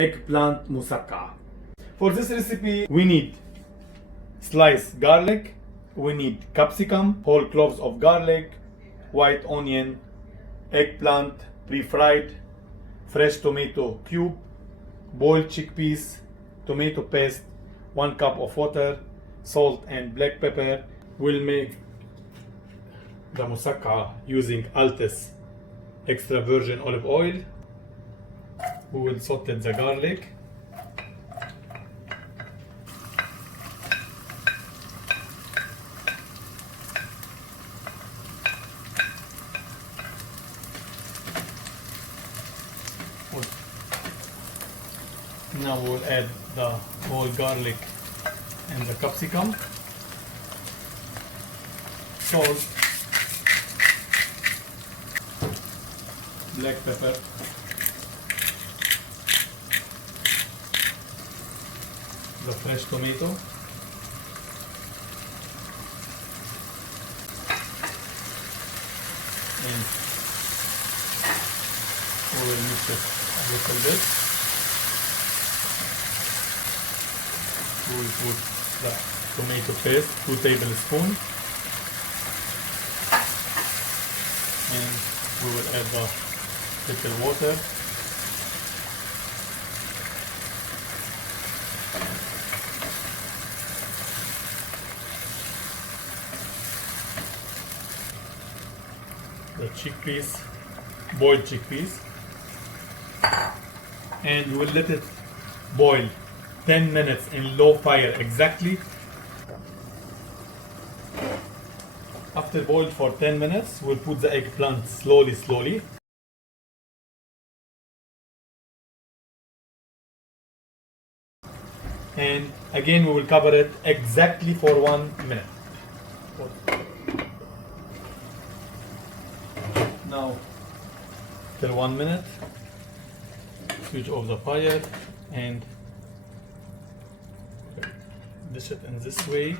eggplant Musakaa. For this recipe, we need sliced garlic, we need capsicum, whole cloves of garlic, white onion, eggplant pre-fried, fresh tomato cube, boiled chickpeas, tomato paste, 1 cup of water, salt and black pepper. We'll make the Musakaa using Altes extra virgin olive oil. We will saute the garlic. Now we will add the whole garlic and the capsicum, salt, black pepper, the fresh tomato, and we will mix it a little bit. We will put the tomato paste, 2 tablespoons, and we will add the little water. The chickpeas, boiled chickpeas, and we will let it boil 10 minutes in low fire exactly. After boiled for 10 minutes, we'll put the eggplant slowly. And again we will cover it exactly for 1 minute. Now, till 1 minute, switch off the fire and dish it in this way.